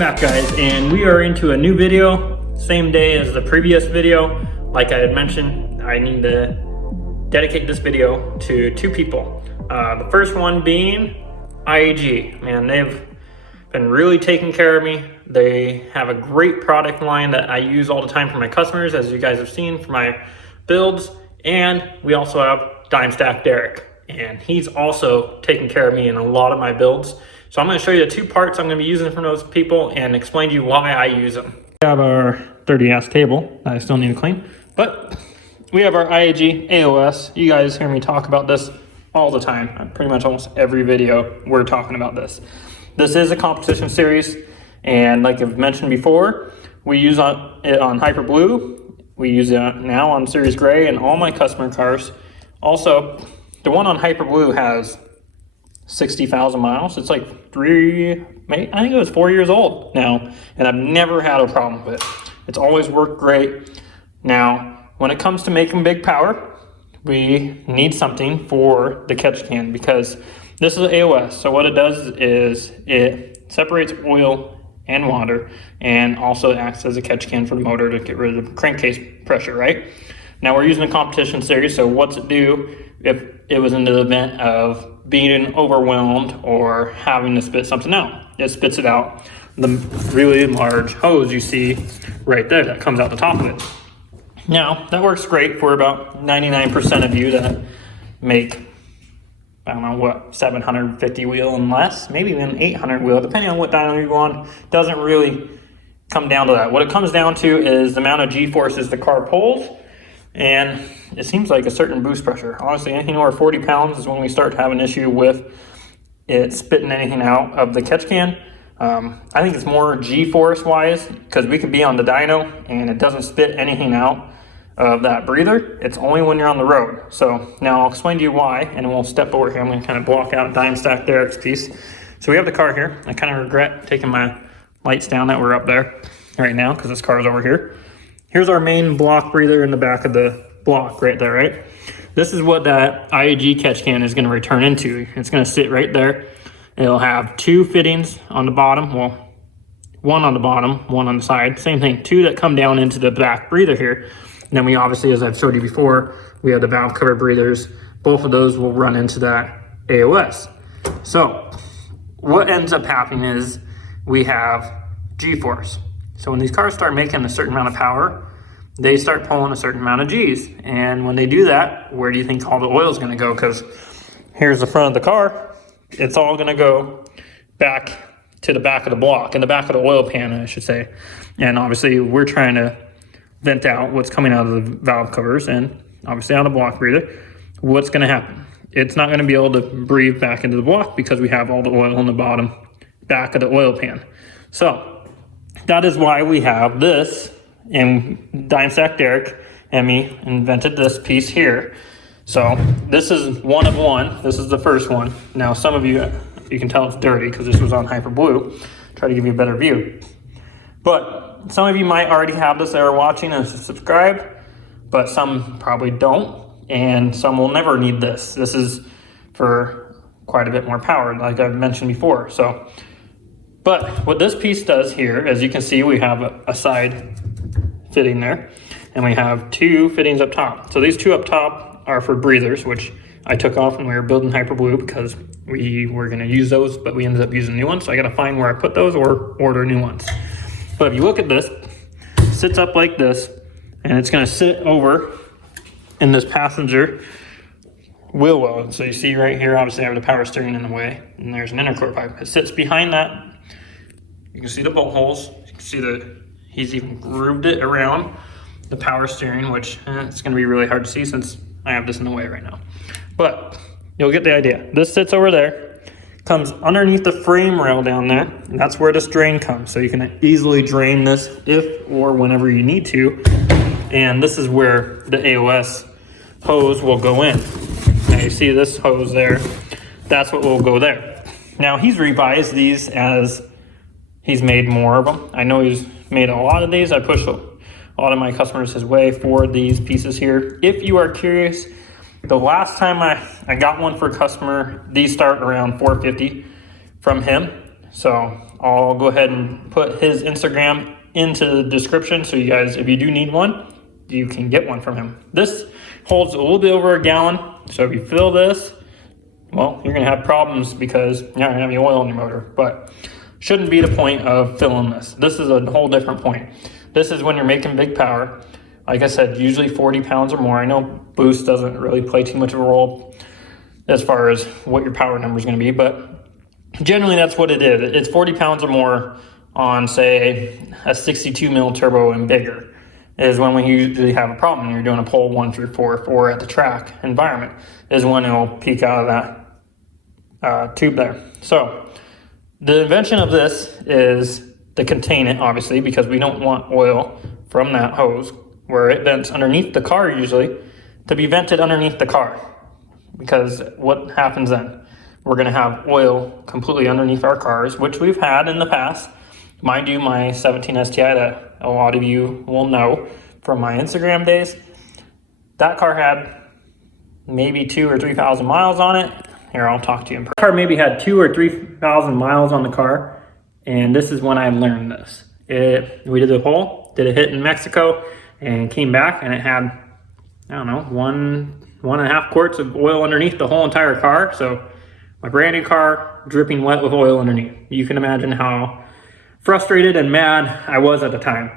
back, guys, and we are into a new video, same day as the previous video. Like I had mentioned, I need to dedicate this video to two people. The first one being IAG. Man, they've been really taking care of me. They have a great product line that I use all the time for my customers, as you guys have seen for my builds. And we also have Dime Stack Derek, and he's also taking care of me in a lot of my builds. So I'm going to show you the two parts I'm going to be using from those people and explain to you why I use them. We have our dirty ass table that I still need to clean, but we have our IAG AOS. You guys hear me talk about this all the time. Pretty much almost every video we're talking about this. This is a competition series, and like I've mentioned before, we use it on Hyper Blue. We use it now on Series Gray and all my customer cars. Also, the one on Hyper Blue has 60,000 miles. It's like I think it was 4 years old now, and I've never had a problem with it. It's always worked great. Now, when it comes to making big power, we need something for the catch can, because this is AOS. So what it does is it separates oil and water, and also acts as a catch can for the motor to get rid of the crankcase pressure, right? Now we're using a competition series, so what's it do if it was in the event of being overwhelmed or having to spit something out? It spits it out the really large hose you see right there that comes out the top of it. Now that works great for about 99% of you that make, I don't know what, 750 wheel and less, maybe even 800 wheel, depending on what dyno you go on. Doesn't really come down to that. What it comes down to is the amount of G-forces the car pulls, and it seems like a certain boost pressure. Honestly, anything over 40 pounds is when we start to have an issue with it spitting anything out of the catch can. I think it's more G-force wise, because we could be on the dyno and it doesn't spit anything out of that breather. It's only when you're on the road. So now I'll explain to you why, and we'll step over here. I'm going to kind of block out Dime Stack Derek's piece. So we have the car here. I kind of regret taking my lights down that were up there right now, because this car is over here. Here's our main block breather in the back of the block right there, right? This is what that IAG catch can is going to return into. It's going to sit right there. It'll have two fittings on the bottom. Well, one on the bottom, one on the side. Same thing, two that come down into the back breather here. And then we obviously, as I've showed you before, we have the valve cover breathers. Both of those will run into that AOS. So what ends up happening is we have G-force. So when these cars start making a certain amount of power, they start pulling a certain amount of G's. And when they do that, where do you think all the oil is going to go? Because here's the front of the car. It's all going to go back to the back of the block, in the back of the oil pan, I should say. And obviously, we're trying to vent out what's coming out of the valve covers, and obviously on the block breather. What's going to happen? It's not going to be able to breathe back into the block because we have all the oil on the bottom back of the oil pan. So that is why we have this, and Dime Stack Derek and me invented this piece here. So this is one of one. This is the first one. Now some of you can tell it's dirty because this was on Hyper Blue. Try to give you a better view. But some of you might already have this that are watching and subscribed, but some probably don't, and some will never need this. This is for quite a bit more power, like I've mentioned before. So, but what this piece does here, as you can see, we have a side fitting there, and we have two fittings up top. So these two up top are for breathers, which I took off when we were building Hyper Blue because we were going to use those, but we ended up using new ones. So I got to find where I put those or order new ones. But if you look at this, it sits up like this, and it's going to sit over in this passenger wheel well. So you see right here, obviously I have the power steering in the way, and there's an intercooler pipe. It sits behind that. You can see the bolt holes. You can see that he's even grooved it around the power steering, which it's going to be really hard to see since I have this in the way right now. But you'll get the idea. This sits over there, comes underneath the frame rail down there, and that's where this drain comes. So you can easily drain this if or whenever you need to. And this is where the AOS hose will go in. Now you see this hose there, that's what will go there. Now he's revised these as he's made more of them. I know he's made a lot of these. I push a lot of my customers his way for these pieces here. If you are curious, the last time I got one for a customer, these start around $450 from him. So I'll go ahead and put his Instagram into the description, so you guys, if you do need one, you can get one from him. This holds a little bit over a gallon, so if you fill this, well, you're gonna have problems because you're not gonna have any oil in your motor, but shouldn't be the point of filling this. This is a whole different point. This is when you're making big power. Like I said, usually 40 pounds or more. I know boost doesn't really play too much of a role as far as what your power number is gonna be, but generally that's what it is. It's 40 pounds or more on, say, a 62 mil turbo and bigger is when we usually have a problem. You're doing a pole 1 through 4 or at the track environment is when it'll peak out of that tube there. So the invention of this is to contain it, obviously, because we don't want oil from that hose where it vents underneath the car usually to be vented underneath the car, because what happens then? We're gonna have oil completely underneath our cars, which we've had in the past. Mind you, my 17 STI that a lot of you will know from my Instagram days, that car had maybe 2,000 or 3,000 miles on it. Here, I'll talk to you. The car maybe had 2,000 or 3,000 miles on the car, and this is when I learned this. We did the hole, did a hit in Mexico, and came back, and it had, I don't know, 1.5 quarts of oil underneath the whole entire car. So my brand new car dripping wet with oil underneath. You can imagine how frustrated and mad I was at the time.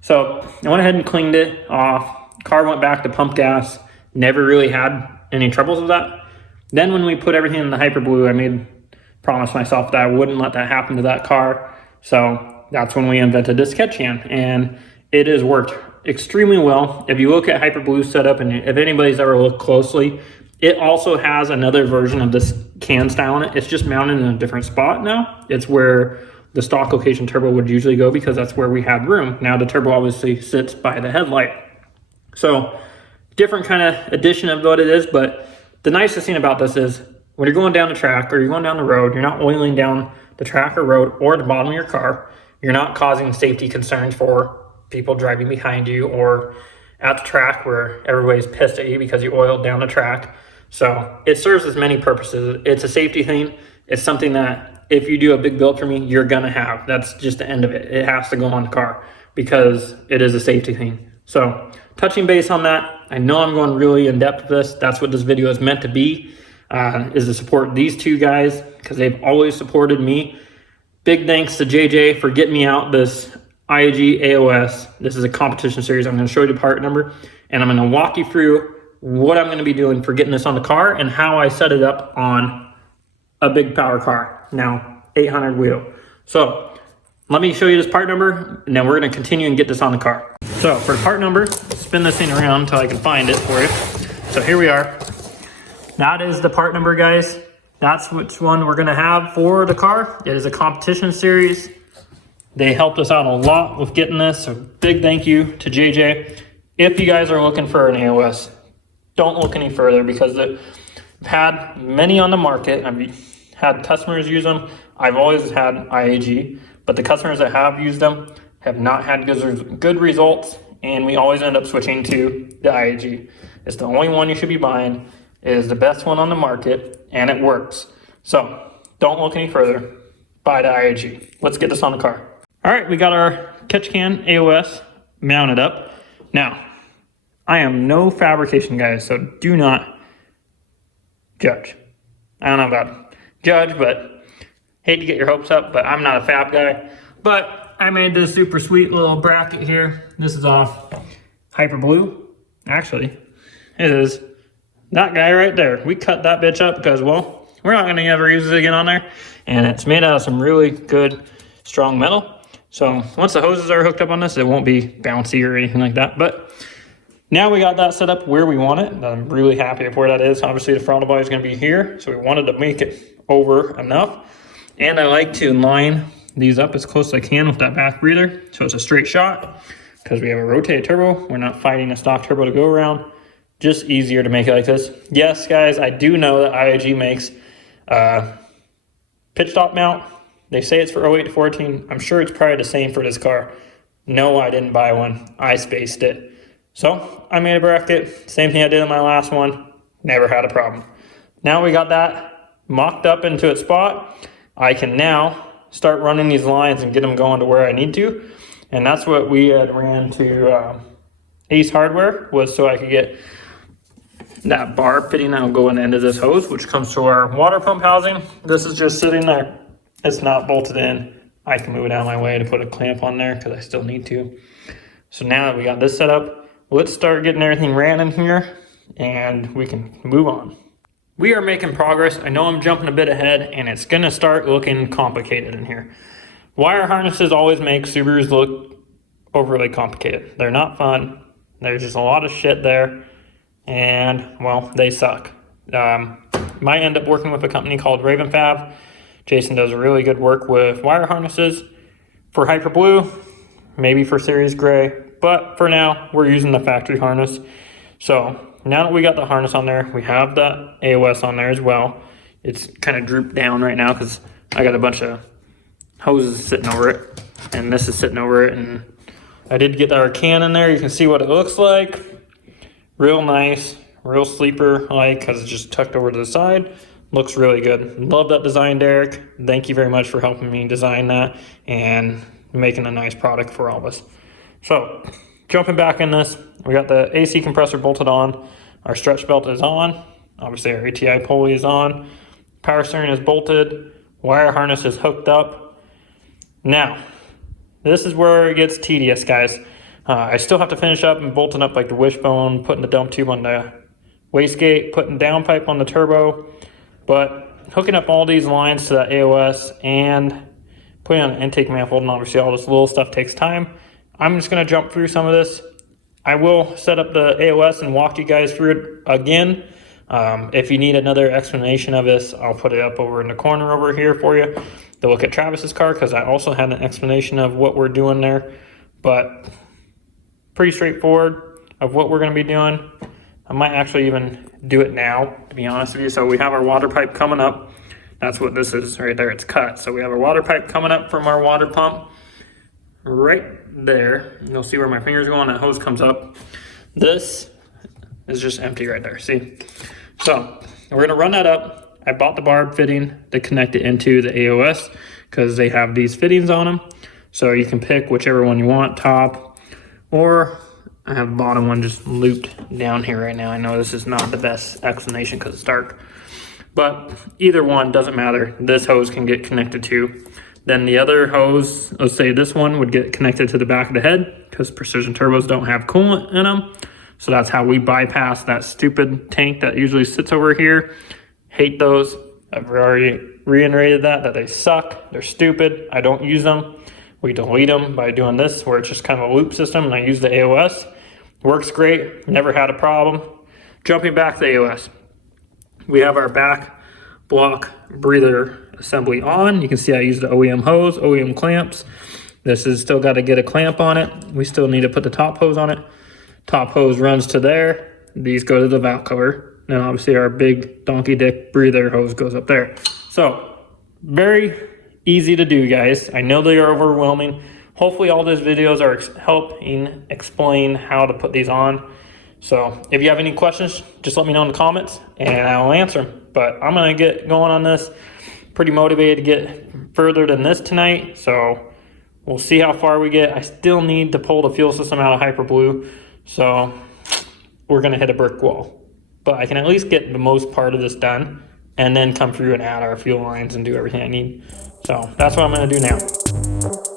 So I went ahead and cleaned it off. Car went back to pump gas. Never really had any troubles with that. Then when we put everything in the Hyper Blue, I promised myself that I wouldn't let that happen to that car. So that's when we invented this Catch Can, and it has worked extremely well. If you look at Hyper Blue's setup, and if anybody's ever looked closely, it also has another version of this can style in it. It's just mounted in a different spot now. It's where the stock location turbo would usually go, because that's where we had room. Now the turbo obviously sits by the headlight. So different kind of addition of what it is, but the nicest thing about this is when you're going down the track or you're going down the road, you're not oiling down the track or road or the bottom of your car. You're not causing safety concerns for people driving behind you or at the track where everybody's pissed at you because you oiled down the track. So it serves as many purposes. It's a safety thing. It's something that if you do a big build for me, you're gonna have. That's just the end of it. It has to go on the car because it is a safety thing. So touching base on that, I know I'm going really in depth with this. That's what this video is meant to be, is to support these two guys because they've always supported me. Big thanks to JJ for getting me out this IAG AOS. This is a competition series. I'm gonna show you the part number, and I'm gonna walk you through what I'm gonna be doing for getting this on the car and how I set it up on a big power car, now 800 wheel. So let me show you this part number, and then we're gonna continue and get this on the car. So for the part number, spin this thing around until I can find it for you. So here we are. That is the part number, guys. That's which one we're gonna have for the car. It is a competition series. They helped us out a lot with getting this, so big thank you to JJ. If you guys are looking for an AOS, don't look any further, because I've had many on the market. I've had customers use them. I've always had IAG, but the customers that have used them have not had good results, and we always end up switching to the IAG. It's the only one you should be buying. It is the best one on the market, and it works. So don't look any further. Buy the IAG. Let's get this on the car. All right, we got our Catch Can AOS mounted up. Now, I am no fabrication guy, so do not judge. I don't know about judge, but hate to get your hopes up, but I'm not a fab guy. But I made this super sweet little bracket here. This is off Hyper Blue. Actually, it is that guy right there. We cut that bitch up because, well, we're not gonna ever use it again on there. And it's made out of some really good, strong metal. So once the hoses are hooked up on this, it won't be bouncy or anything like that. But now we got that set up where we want it. I'm really happy with where that is. Obviously the throttle body is gonna be here, so we wanted to make it over enough. And I like to line these up as close as I can with that back breather, so it's a straight shot. Because we have a rotated turbo, we're not fighting a stock turbo to go around. Just easier to make it like this. Yes, guys, I do know that IAG makes pitch stop mount. They say it's for 08 to 14. I'm sure it's probably the same for this car. No, I didn't buy one. I spaced it. So I made a bracket. Same thing I did in my last one. Never had a problem. Now we got that mocked up into its spot. I can now start running these lines and get them going to where I need to. And that's what we had ran to Ace Hardware, was so I could get that bar fitting that will go in the end of this hose, which comes to our water pump housing. This is just sitting there. It's not bolted in. I can move it out of my way to put a clamp on there because I still need to. So now that we got this set up, let's start getting everything ran in here and we can move on. We are making progress. I know I'm jumping a bit ahead and it's gonna start looking complicated in here. Wire harnesses always make Subarus look overly complicated. They're not fun. There's just a lot of shit there and, well, they suck. Might end up working with a company called Raven Fab. Jason does really good work with wire harnesses for Hyper Blue, maybe for Series Gray, but for now, we're using the factory harness. So now that we got the harness on there, we have the AOS on there as well. It's kind of drooped down right now because I got a bunch of hoses sitting over it, and this is sitting over it, and I did get our can in there. You can see what it looks like. Real nice, real sleeper-like, because it's just tucked over to the side. Looks really good. Love that design, Derek. Thank you very much for helping me design that and making a nice product for all of us. So, jumping back in this, we got the AC compressor bolted on. Our stretch belt is on. Obviously, our ATI pulley is on. Power steering is bolted. Wire harness is hooked up. Now, this is where it gets tedious, guys. I still have to finish up and bolting up like the wishbone, putting the dump tube on the wastegate, putting downpipe on the turbo. But hooking up all these lines to that AOS and putting on an intake manifold, and obviously all this little stuff takes time. I'm just going to jump through some of this. I will set up the AOS and walk you guys through it again. If you need another explanation of this, I'll put it up over in the corner over here for you to look at Travis's car, because I also had an explanation of what we're doing there. But pretty straightforward of what we're going to be doing. I might actually even do it now, to be honest with you. So we have our water pipe coming up. That's what this is right there. It's cut. So we have our water pipe coming up from our water pump right there. You'll see where my fingers go on. That hose comes up. This is just empty right there. See? So we're going to run that up. I bought the barb fitting to connect it into the AOS because they have these fittings on them. So you can pick whichever one you want, top, or I have the bottom one just looped down here right now. I know this is not the best explanation because it's dark, but either one doesn't matter. This hose can get connected to. Then the other hose, let's say this one would get connected to the back of the head because Precision Turbos don't have coolant in them. So that's how we bypass that stupid tank that usually sits over here. Hate those. I've already reiterated that they suck. They're stupid. I don't use them. We delete them by doing this, where it's just kind of a loop system, and I use the AOS. Works great, never had a problem. Jumping back to the AOS. We have our back block breather assembly on. You can see I used the OEM hose, OEM clamps. This is still got to get a clamp on it. We still need to put the top hose on it. Top hose runs to there. These go to the valve cover. And obviously our big donkey dick breather hose goes up there. So, very easy to do, guys. I know they are overwhelming. Hopefully all these videos are helping explain how to put these on. So if you have any questions, just let me know in the comments and I'll answer them. But I'm going to get going on this. Pretty motivated to get further than this tonight. So we'll see how far we get. I still need to pull the fuel system out of Hyper Blue. So we're going to hit a brick wall. But I can at least get the most part of this done and then come through and add our fuel lines and do everything I need. So that's what I'm going to do now.